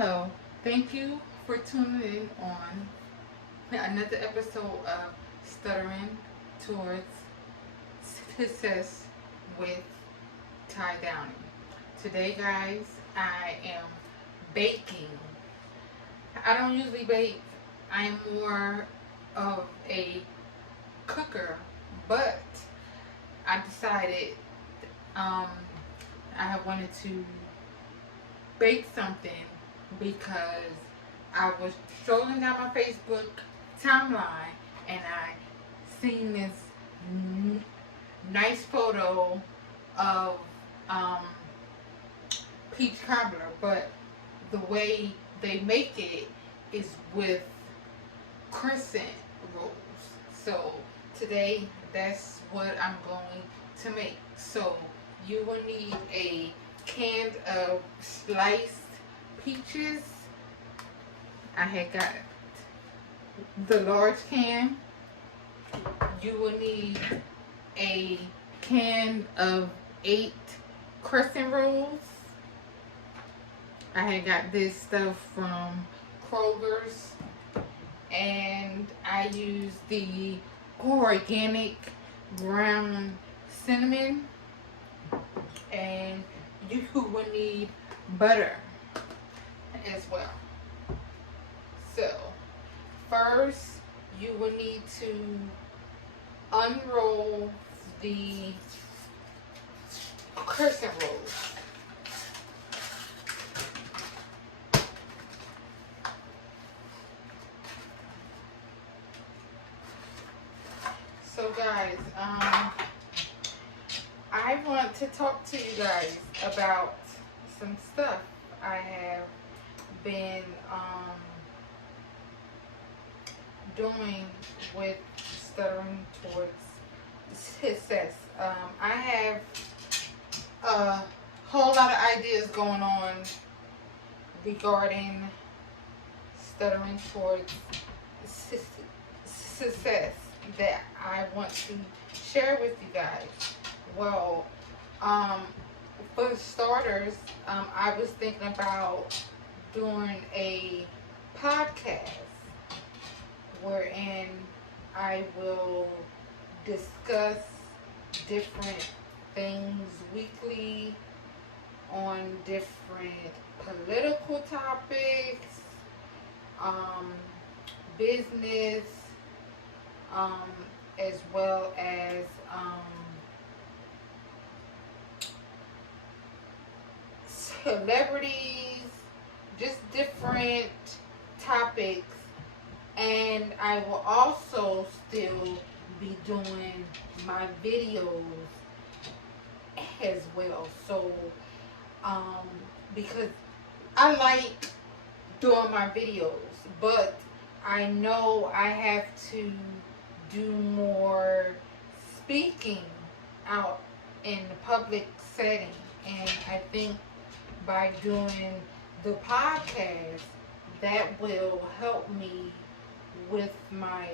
Hello, thank you for tuning in on another episode of Stuttering Towards Success with Tye Downing. Today, guys, I am baking. I don't usually bake, I'm more of a cooker, but I decided I wanted to bake something because I was strolling down my Facebook timeline and I seen this nice photo of peach cobbler, but the way they make it is with crescent rolls. So today that's what I'm going to make. So you will need a can of sliced peaches. I had got the large can. You will need a can of 8 crescent rolls. I had got this stuff from Kroger's, and I used the organic ground cinnamon, and you will need butter as well. So first you will need to unroll the crescent rolls. So guys, I want to talk to you guys about some stuff I have been doing with Stuttering Towards Success. I have a whole lot of ideas going on regarding Stuttering Towards Success that I want to share with you guys. Well, for starters, I was thinking about doing a podcast wherein I will discuss different things weekly on different political topics, business, as well as celebrities, just different topics. And I will also still be doing my videos as well. So because I like doing my videos, but I know I have to do more speaking out in the public setting, and I think by doing the podcast that will help me with my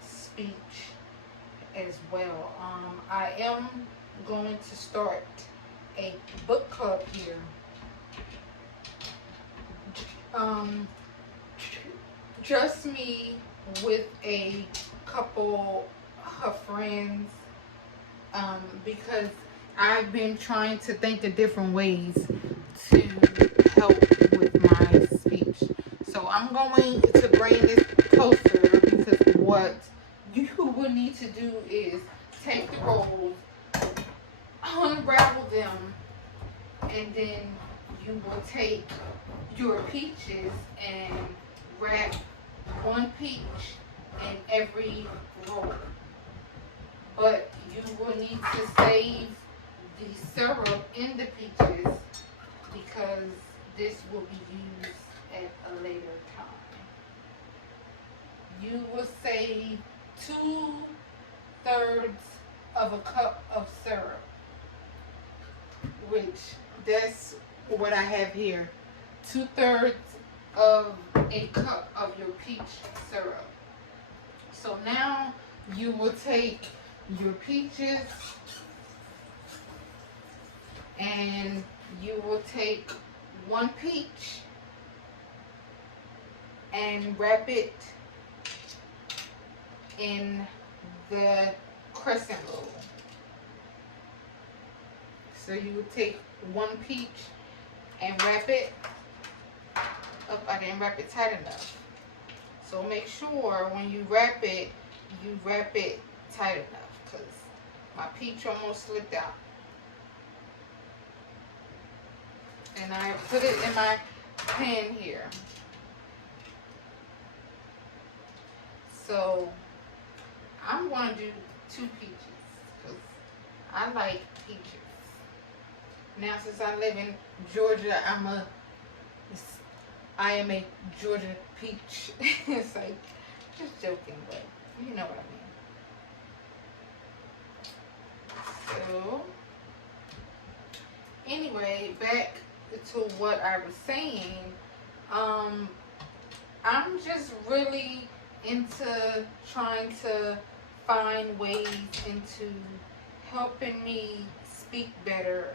speech as well. I am going to start a book club here. Just me with a couple of friends, because I've been trying to think of different ways to help with my speech. So I'm going to bring this closer, because what you will need to do is take the rolls, unravel them, and then you will take your peaches and wrap one peach in every roll. But you will need to save the syrup in the peaches because this will be used at a later time. You will save 2/3 of a cup of syrup, which that's what I have here. 2/3 of a cup of your peach syrup. So now you will take your peaches and you will take one peach and wrap it in the crescent roll. So you would take one peach and wrap it up. I didn't wrap it tight enough. So make sure when you wrap it tight enough, because my peach almost slipped out. And I put it in my pan here. So I'm going to do 2 peaches because I like peaches. Now since I live in Georgia, I am a Georgia peach. It's like, just joking, but you know what I mean. So, anyway, back to what I was saying. I'm just really into trying to find ways into helping me speak better,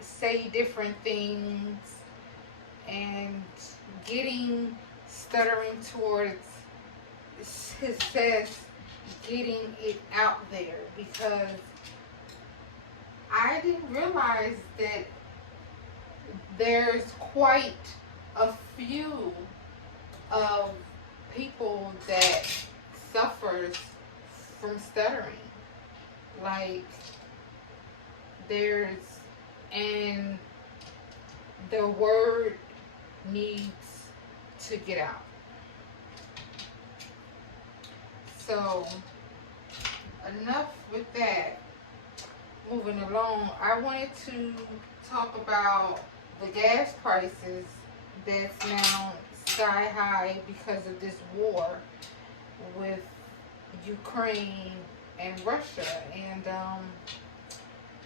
say different things, and getting stuttering towards success, getting it out there, because I didn't realize that there's quite a few of people that suffers from stuttering. Like, and the word needs to get out. So, enough with that. Moving along, I wanted to talk about the gas prices that's now sky high because of this war with Ukraine and Russia. And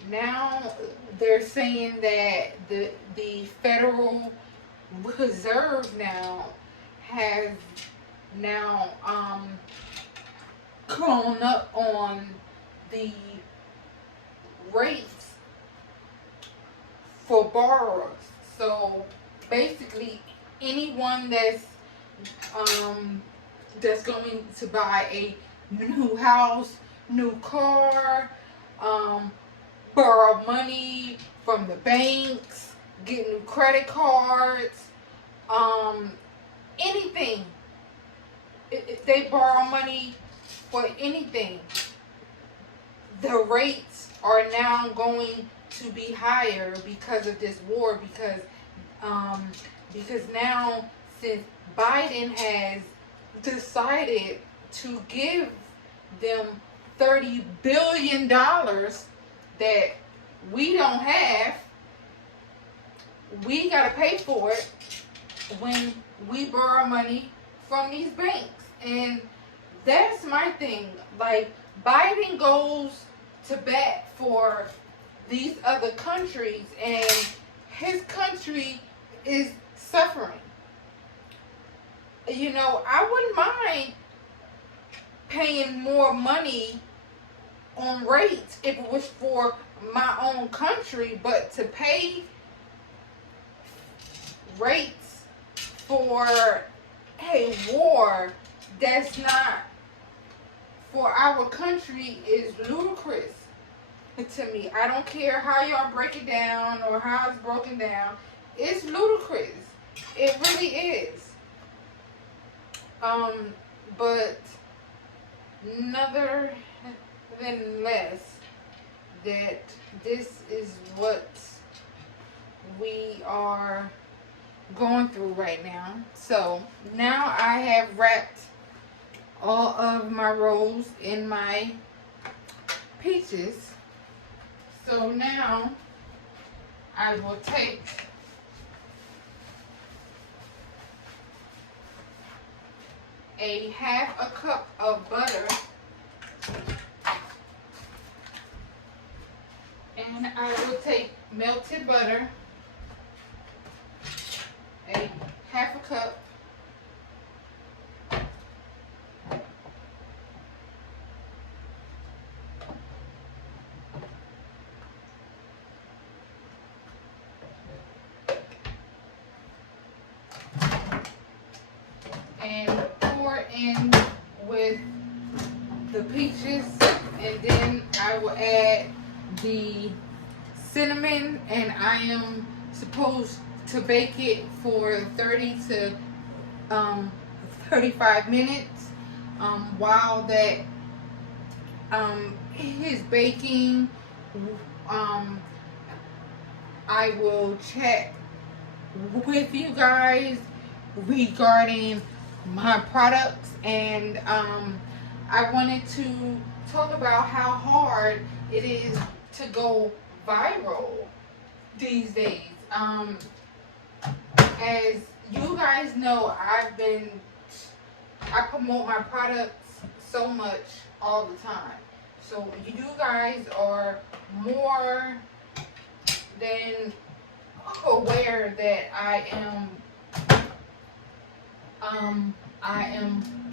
now they're saying that the Federal Reserve now has gone up on the rates for borrowers. So basically, anyone that's going to buy a new house, new car, borrow money from the banks, get new credit cards, anything. If they borrow money for anything, the rates are now going to be higher because of this war, because now, since Biden has decided to give them $30 billion that we don't have, we got to pay for it when we borrow money from these banks. And that's my thing. Like, Biden goes to bat for these other countries, and his country is suffering. You know, I wouldn't mind paying more money on rates if it was for my own country, but to pay rates for a war that's not for our country is ludicrous to me. I don't care how y'all break it down or how it's broken down. It's ludicrous. It really is. But nevertheless, that this is what we are going through right now. So now I have wrapped all of my rolls in my peaches. So now I will take a half a cup of butter, and I will take melted butter, a half a cup, in with the peaches, and then I will add the cinnamon, and I am supposed to bake it for 30 to 35 minutes. While that is baking, I will check with you guys regarding my products, and I wanted to talk about how hard it is to go viral these days. As you guys know, I promote my products so much all the time. So you guys are more than aware that I am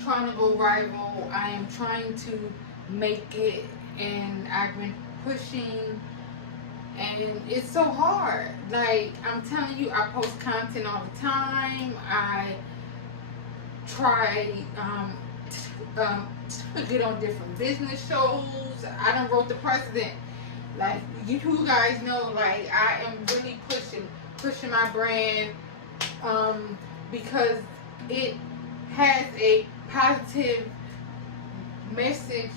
trying to go viral. I am trying to make it, and I've been pushing, and it's so hard. Like, I'm telling you, I post content all the time. I try to get on different business shows. I done wrote the president. Like, you guys know, like, I am really pushing my brand, because it has a positive message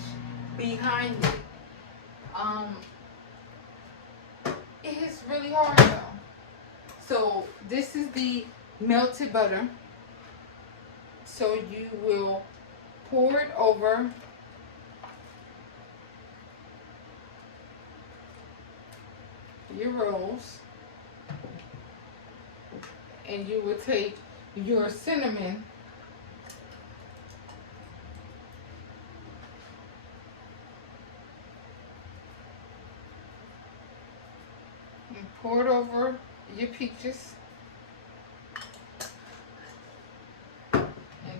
behind it. It is really hard though. So this is the melted butter. So you will pour it over your rolls, and you will take your cinnamon and pour it over your peaches, and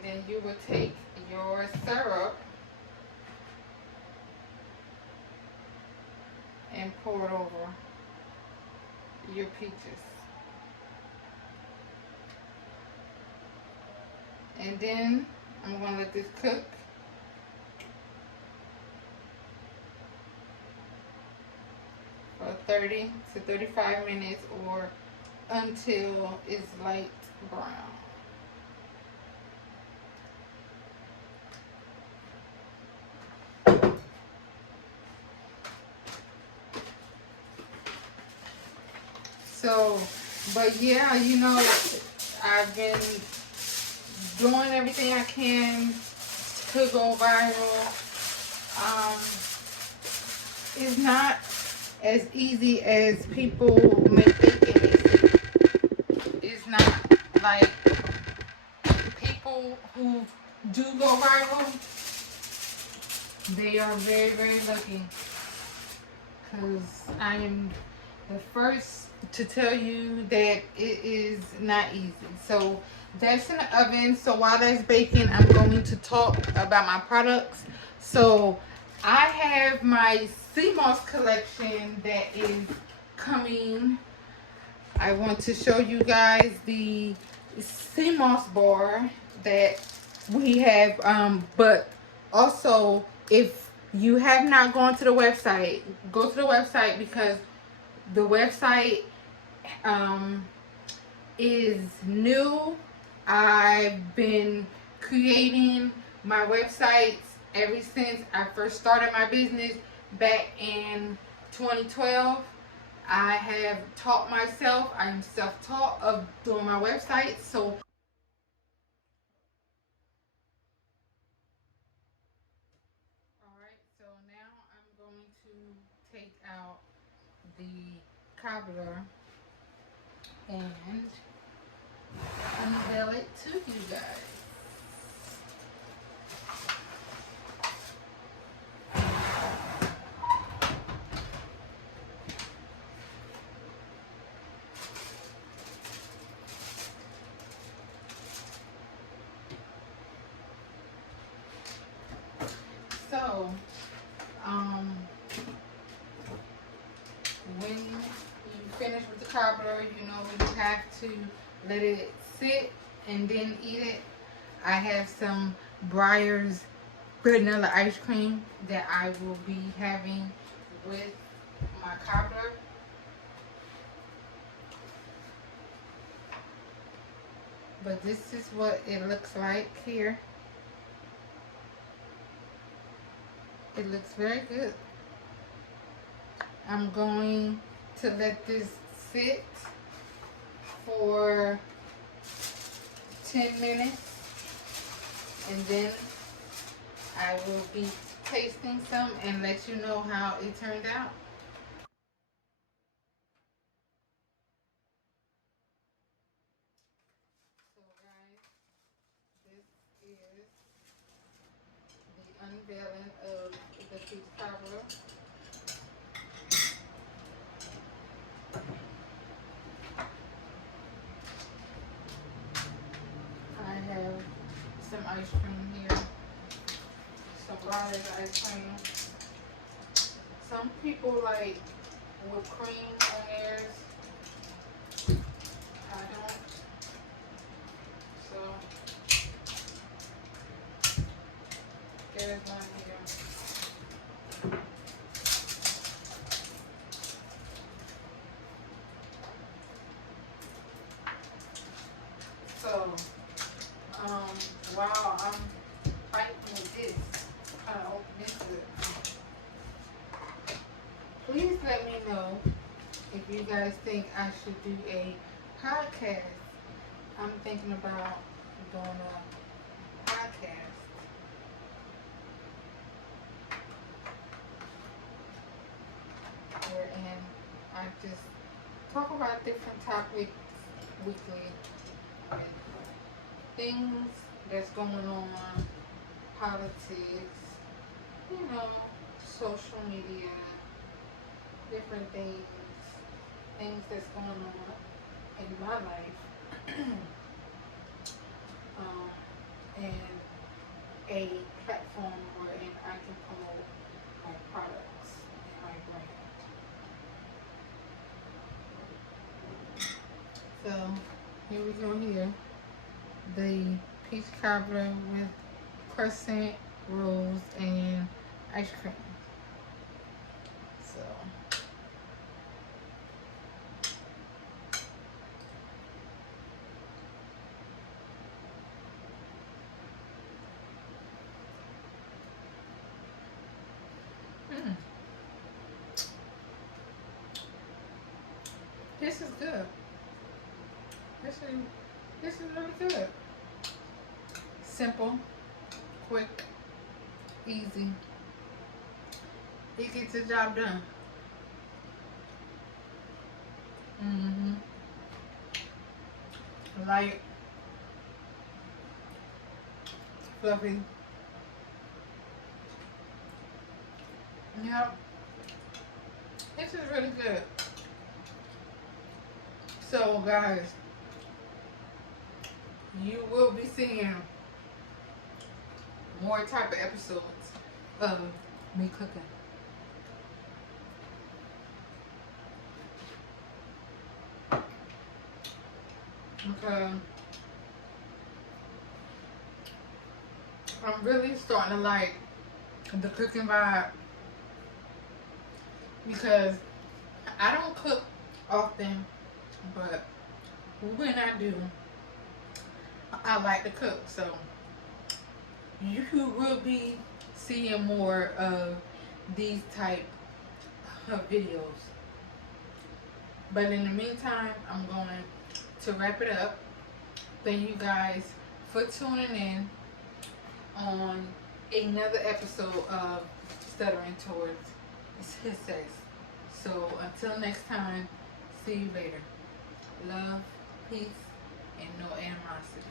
then you will take your syrup and pour it over your peaches. And then I'm going to let this cook. For 30 to 35 minutes, or until it's light brown. So, but yeah, you know, I've been doing everything I can to go viral. It's not as easy as people may think it is. It's not. Like, people who do go viral, they are very, very lucky. Because I am the first to tell you that it is not easy. So that's in the oven. So while that's baking, I'm going to talk about my products. So I have my sea moss collection that is coming. I want to show you guys the sea moss bar that we have, but also, if you have not gone to the website, go to the website, because the website is new. I've been creating my websites ever since I first started my business back in 2012. I have taught myself. I'm self-taught of doing my website. So alright, so now I'm going to take out the cobbler and unveil it to you guys. So, when you finish with the cobbler, you know you have to let it sit and then eat it. I have some Breyer's vanilla ice cream that I will be having with my cobbler. But this is what it looks like here. It looks very good. I'm going to let this sit for 10 minutes and then I will be tasting some and let you know how it turned out. So guys, this is the unveiling of the peach cobbler. I have some ice cream here, some Breyer's ice cream. Some people like whipped cream on theirs. I don't. So there's one here. So while I'm fighting with this, trying to open this up, please let me know if you guys think I should do a podcast. I'm thinking about doing a podcast. Wherein I just talk about different topics weekly. Things that's going on, politics, you know, social media, different things that's going on in my life, and a platform wherein I can promote my products and my brand. So here we go here. The peach cobbler with Crescent, rose, and ice cream. So this is good. This is really good. Simple, quick, easy. It gets the job done. Light, fluffy. Yep. This is really good. So guys, you will be seeing more type of episodes of me cooking. Okay. I'm really starting to like the cooking vibe because I don't cook often, but when I do, I like to cook. So you will be seeing more of these type of videos. But in the meantime, I'm going to wrap it up. Thank you guys for tuning in on another episode of Stuttering Towards Success. So until next time, see you later. Love, peace, and no animosity.